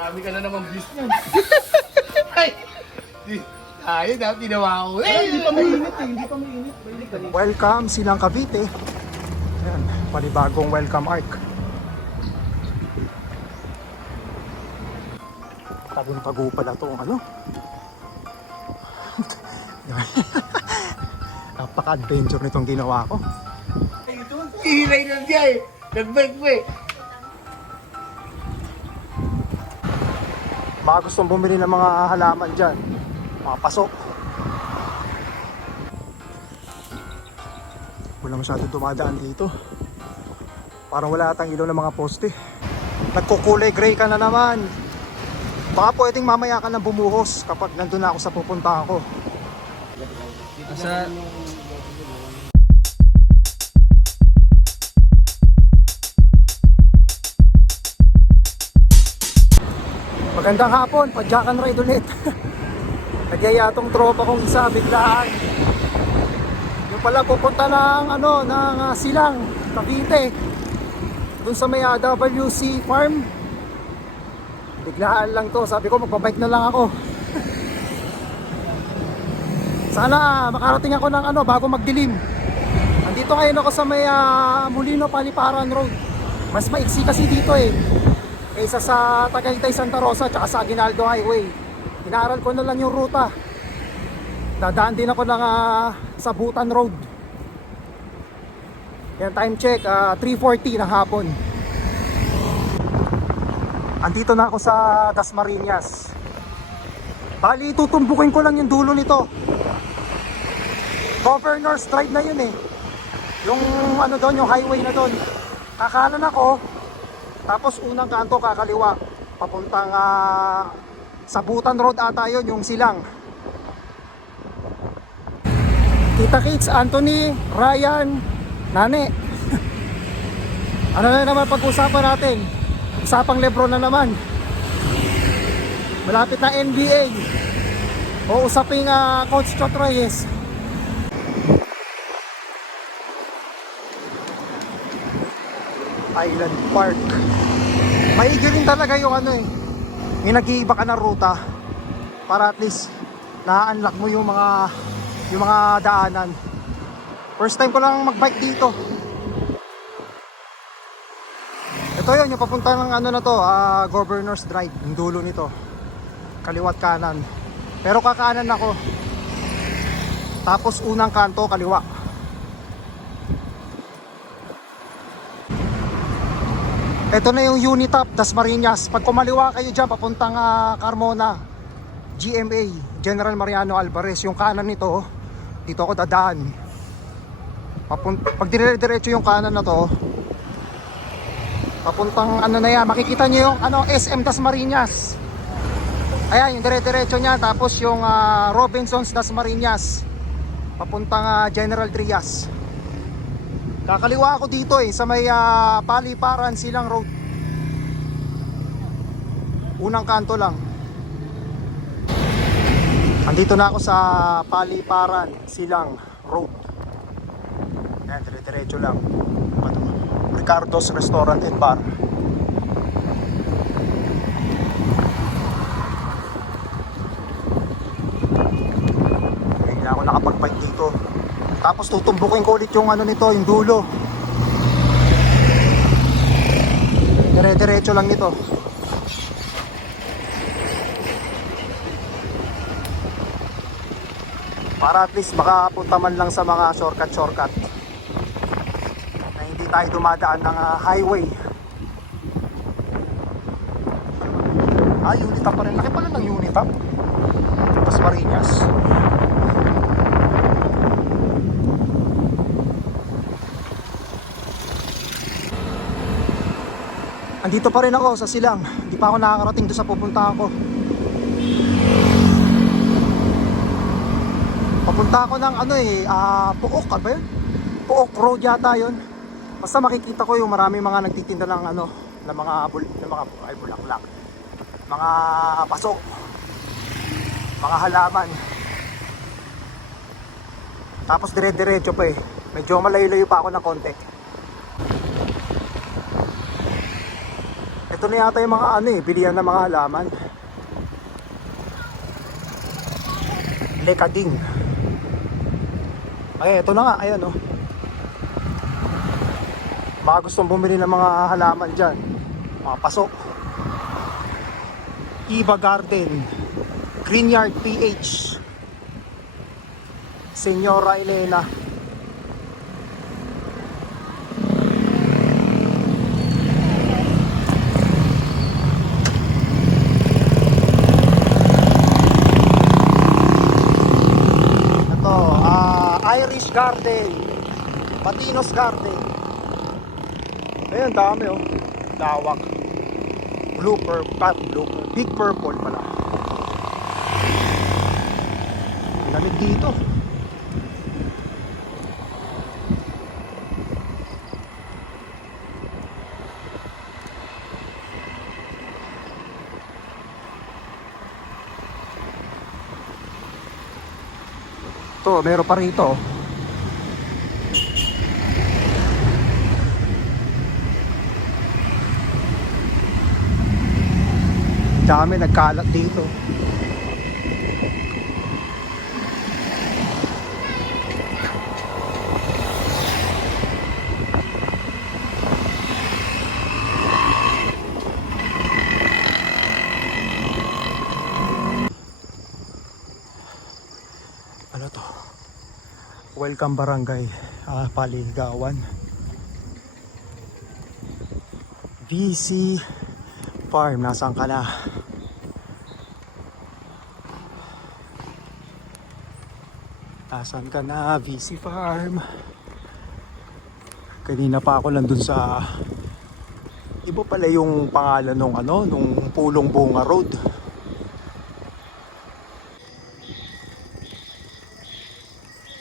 marami ka na naman views niyan. Ay! Ayun na, tinawa ko. Hindi pa mainit eh, hindi pa mainit. Welcome Silang Cavite. Ayan, panibagong welcome arc. Tagong-tago pala itong ano. Napaka-adventure nitong ginawa ko. Hilay na siya eh. Nag-bike mo eh. Baka gustong bumili ng mga halaman dyan, mga pasok. Wala masyado dumadaan dito. Parang wala atang ilaw ng mga poste. Nagkukulay gray ka na naman. Baka pwedeng mamaya ka na bumuhos kapag nandun na ako sa pupunta ako. Magandang hapon, padyakan ride ulit. Nagyaya tong tropa kong isa, biglaan. Yung pala pupunta ng Silang, Cavite. Dun sa may WC farm. Biglaan lang to, sabi ko magbabike na lang ako. Sana makarating ako ng bago magdilim. Andito ngayon ako sa may Molino Paliparan Road. Mas maiksi kasi dito eh, kaysa sa Tagaytay Santa Rosa tsaka sa Aguinaldo Highway. Inaaral ko na lang yung ruta. Dadaan din ako ng Sabutan Road. Yan, time check 3:40 ng hapon. Andito na ako sa Dasmariñas. Bali, tutumbukin ko lang yung dulo nito. Governor's Drive na yun eh. Yung yung highway na doon. Kakanan ako, tapos unang kanto kakaliwa. Papuntang Sabutan Road ata yun, yung Silang. Kita Kits, Anthony, Ryan, Nane. Ano na naman pag-usapan natin? Usapang Lebron na naman. Malapit na NBA. O usaping Coach Chot Reyes. Island Park. Maigi rin talaga yung yung nag-iiba ka na ruta para at least na-unlock mo yung mga daanan. First time ko lang mag-bike dito. Ito yun, yung papunta ng Governor's Drive, yung dulo nito. Kaliwat kanan. Pero kakanan ako. Tapos unang kanto, kaliwa. Ito na yung Unitop, Dasmariñas. Pag kumaliwa kayo dyan, papuntang Carmona, GMA, General Mariano Alvarez. Yung kanan nito, dito ako dadaan. Pag dire-diretso yung kanan na to, papuntang makikita nyo yung SM Dasmariñas. Ayan, yung dire-diretso nya. Tapos yung Robinsons Dasmariñas, papuntang General Trias. Kakaliwa ako dito sa may Paliparan Silang Road. Unang kanto lang. Andito na ako sa Paliparan Silang Road. Ayan, dire-diretso lang. Ricardo's Restaurant and Bar. Hindi na ako nakapag-bike dito. Tapos tutumbukin ko ulit yung yung dulo. Dire-diretso lang nito. Para at least makapunta man lang sa mga shortcut na hindi tayo dumadaan ng highway. Unitop pa rin. Laki pala ng Unitop. Dasmariñas. Andito pa rin ako sa Silang. Hindi pa ako nakakarating doon sa pupunta ako. Papunta ako ng Puok, ba yun? Puok Road yata yun. Basta makikita ko yung maraming mga nagtitinda ng mga bulaklak. Mga pasok. Mga halaman. Tapos dire-diretso pa eh. Medyo malayo-layo pa ako ng konti. Ito na yata yung mga ano eh, bilihan ng mga halaman. Lekading. Ay, ito na nga, ayan oh. Baka gustong bumili ng mga halaman dyan. Mga pasok. Iba Garden, Greenyard PH, Senyora Elena. Ito, Irish Garden, Patinos Garden. Ayan, dami oh. Lawak. Blue purple, big purple pala. Lamig dito. Ito, meron pa rito. Dami nagkalat dito. Ano to? Welcome Barangay Paligawan. VC Farm, nasaan ka na? Nasaan ka na, VC Farm? Kanina pa ako nandun sa iba pala yung pangalan nung ano, nung Pulong Bunga Road.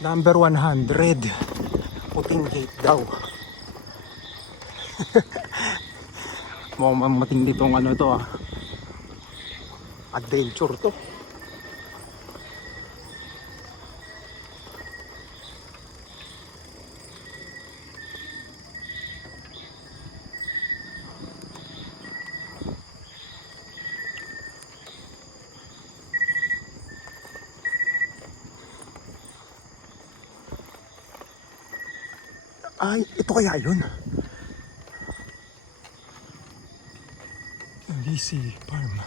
Number 100. Puting gate daw. Mukhang matindi tong ano to ah. Adventure to. Ay, ito kaya yun? VC Farm.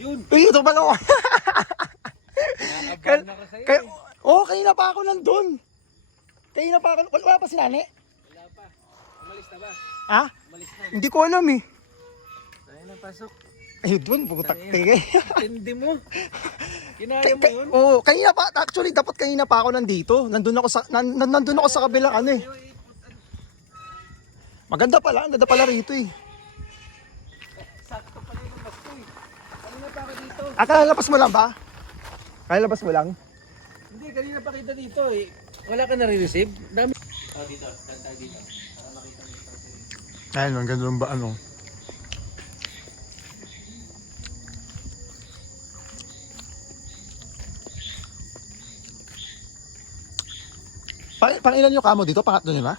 Yun. Eh, ito pala oh. Nakabang na ko sa'yo. Oh, kanina pa ako nandun. Kanina pa ako. Wala pa si Nani? Wala pa. Umalis na ba? Ha? Umalis na. Hindi ko alam eh. Tayo na pasok. Ay, doon, putak tigay. Tindi mo. Kinaya mo yun? Oo, kanina pa. Actually, dapat kanina pa ako nandito. Nandun ako sa kabilang ano eh. Maganda pala, ang ganda pala rito eh. Sakto pala yung mas ko eh. Kanina pa ako dito. Kalalabas mo lang ba? Kalalabas mo lang? Hindi, kanina pa kita dito eh. Wala ka nare-receive? Dami. Dito, kanta dito. Para makita mo. Ayun, ang ganda ba ano? Pang ilan yung kamo dito? Pangatlo nyo na?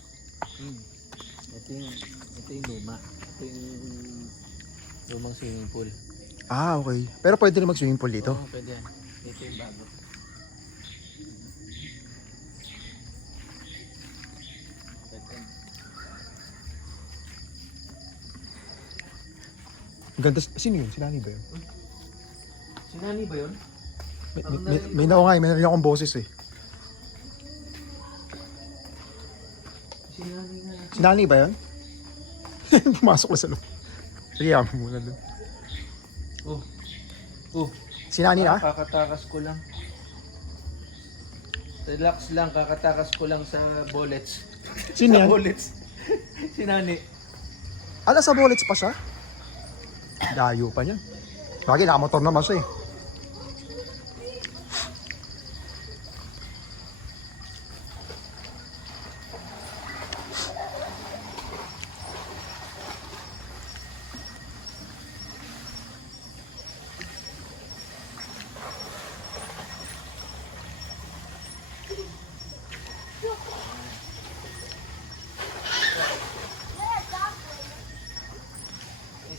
Ito yung luma. Ito yung lumang swimming pool. Ah, okay. Pero pwede rin mag-swimming pool dito? Oo, pwede yan. Ito yung bago. Ang ganda. Sino yun? Si Nani ba yun? Si Nani ba yun? May naungay. May narinig akong boses eh. Si Nani nga. Si Nani ba yun? Pumasok ko sa loob. Sige, mo muna doon. Oh. Si Nani na? Kakatakas ko lang. Relax lang, kakatakas ko lang sa bullets. Sino Sa yan? bullets. Si Nani. Ala, sa bullets pa siya? Dayo pa niya. Lagi nakamotor naman siya eh.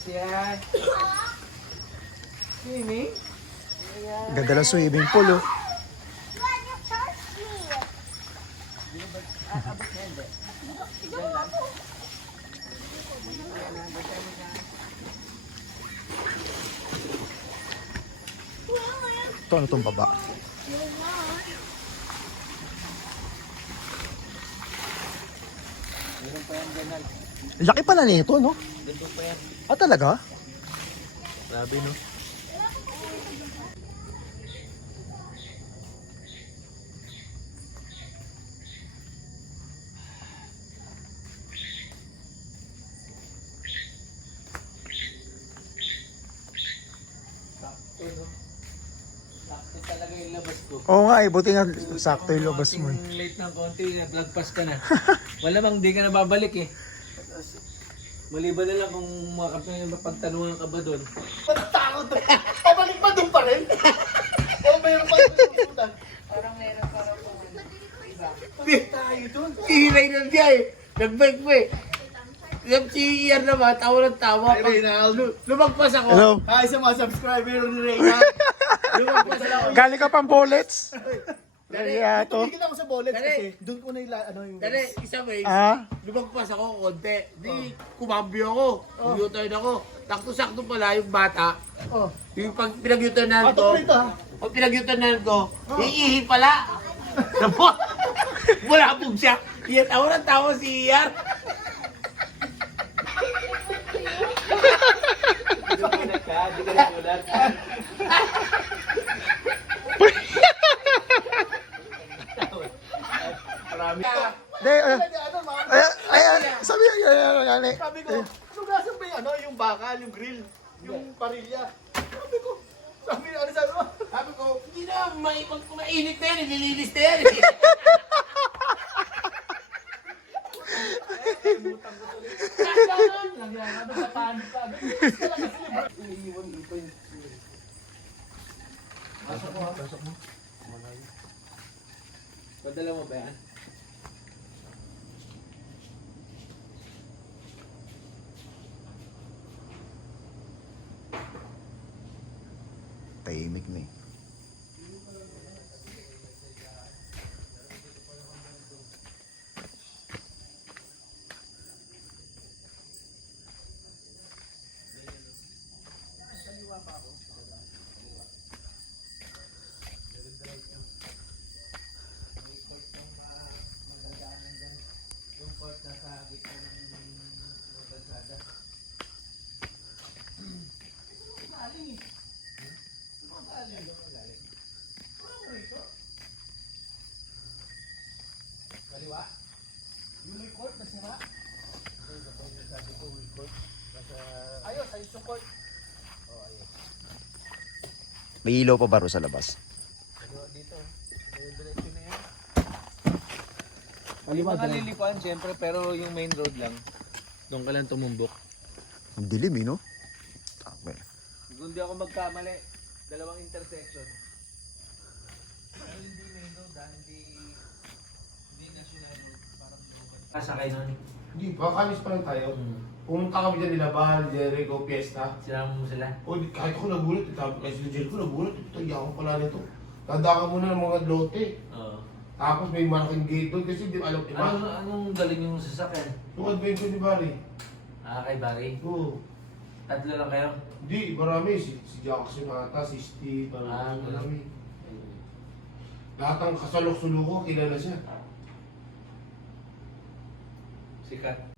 yan. Swimming? Ganda ng swimming pool, oh. Ito, ano itong baba? Meron pa yan ganal. Laki pala nito, no? Ganito pa yan. Ah, talaga? Grabe no? Sakto no? Sakto talaga yung labas ko. Oo nga, buti nga sakto yung labas mo. eh. Kung late ng konti, nag-lagpas ka na. Malamang di ka na babalik eh. Maliban na lang kung mapagtanungan ka ba doon. Takot na. Pabalik pa doon pa rin. O mayroon pa yung susutan. Parang meron po. Tayo doon. Hilay na siya eh. Nag-bike mo eh. Yung si Ian naman, tawa ng tawa. Ay, Reynaldo. Lumagpas ako. Hello? Hi sa mga subscriber ni Reyna. Lumagpas ako. Galing ka pang bullets? Kaya to. Tumigil ako sa bullet Dali. kasi doon ko na yung Dali, isa way. Ah? Lumagpas ako konti. Di, kumambyo ako. U-turn ako. Sakto-sakto pala yung bata. Oh. Yung pag pinag-U-turnan Ato ko. ko rito ha. Pag pinag-U-turnan ko, iihi pala. Bulabog siya. Iyan, ako ng tawa si Ian. Nagulat ka? Di ka nagulat? Marami. De, Ano, mga sabi yan. sabi ko, ano gasan ba yung ano, yung bakal, yung grill, yung parilya. Sabi ko, sabi mo? Sabi ko, hindi na, mainit na yan, nililinis na yan. Padala mo ba yan? Tahimik na eh. Yung court na sa gitna ng kalsada. Galing eh. Kaliwa? Yung may court na sira. Ayos, ayos yung court. May ilaw pa baro sa labas. Dito. Diretso na yan. Kaliwa Mga lilikuan siyempre, pero yung main road lang. Doon ka lang tumumbok. Ang dilim eh, no? Okay. Kung di ako magkamali, dalawang intersection. Pero hindi main road hindi national road, parang global. Kasakay nun. Hindi pa, kamis pa lang tayo. Pumunta kami dyan nila Bahal, Jericho, Fiesta. Sinama mo sila? O, kahit ako nagulat, sabi kasi sila Jericho nagulat, tayo ako pala nito. Tanda ka muna ng mga lote. Oo. Tapos may malaking gate doon kasi di alam, di ba? Anong galing yung sasakyan? Yung adventure ni Barry. Kay Barry? Oo. Tatlo lang kayo? Hindi, marami. Si Jackson ata, si Steve, marami. Lahat ng kasalok-suluko, kilala siya. Sikat.